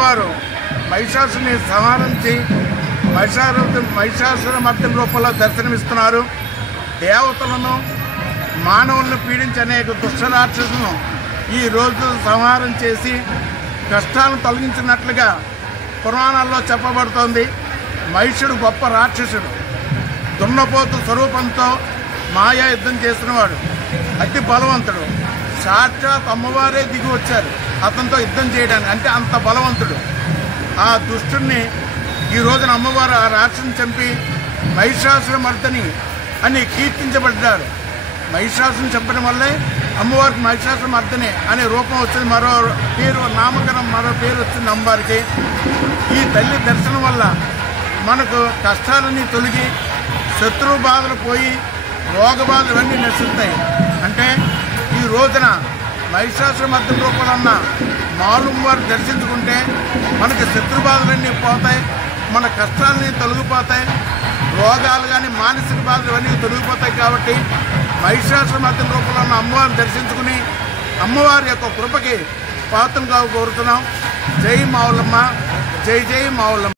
అమ్మవారు మహిషాసుని సంహరించి మహిషాసుర మర్దిని రూపంలో దర్శనమిస్తున్నారు. దేవతలను మానవులను పీడించే అనేక దుష్ట రాక్షసులను ఈ రోజు సంహారం చేసి కష్టాలను తొలగించినట్లుగా పురాణాల్లో చెప్పబడుతోంది. మహిషుడు గొప్ప రాక్షసుడు, దున్నపోతు స్వరూపంతో మాయా యుద్ధం చేసినవాడు, అతి బలవంతుడు. సాక్షాత్ అమ్మవారే దిగి వచ్చారు అతనితో యుద్ధం చేయడానికి, అంటే అంత బలవంతుడు. ఆ దుష్టుడిని ఈ రోజున అమ్మవారు ఆ రాక్షసుని చంపి మహిషాసుర మర్దిని అని కీర్తించబడ్డారు. మహిషాసుని చంపడం వల్లే అమ్మవారికి మహిషాసుర మర్దిని అనే రూపం వచ్చింది, మరో పేరు నామకరణం, మరో పేరు వచ్చింది అమ్మవారికి. ఈ తల్లి దర్శనం వల్ల మనకు కష్టాలన్నీ తొలగి శత్రువు బాధలు పోయి రోగ బాధలు ఇవన్నీ నశిస్తాయి. అంటే ఈ రోజున మహిషాసుర మర్దిని రూపంలో ఉన్న మాలుమ్మవారిని దర్శించుకుంటే మనకి శత్రు బాధలన్నీ పోతాయి, మన కష్టాలన్నీ తొలగిపోతాయి, రోగాలు కానీ మానసిక బాధలు ఇవన్నీ తొలగిపోతాయి. కాబట్టి మహిషాసుర మర్దిని రూపంలో ఉన్న అమ్మవారిని దర్శించుకుని అమ్మవారి యొక్క కృపకి పాత్రగా కోరుతున్నాం. జై మావులమ్మ, జై జై మావులమ్మ.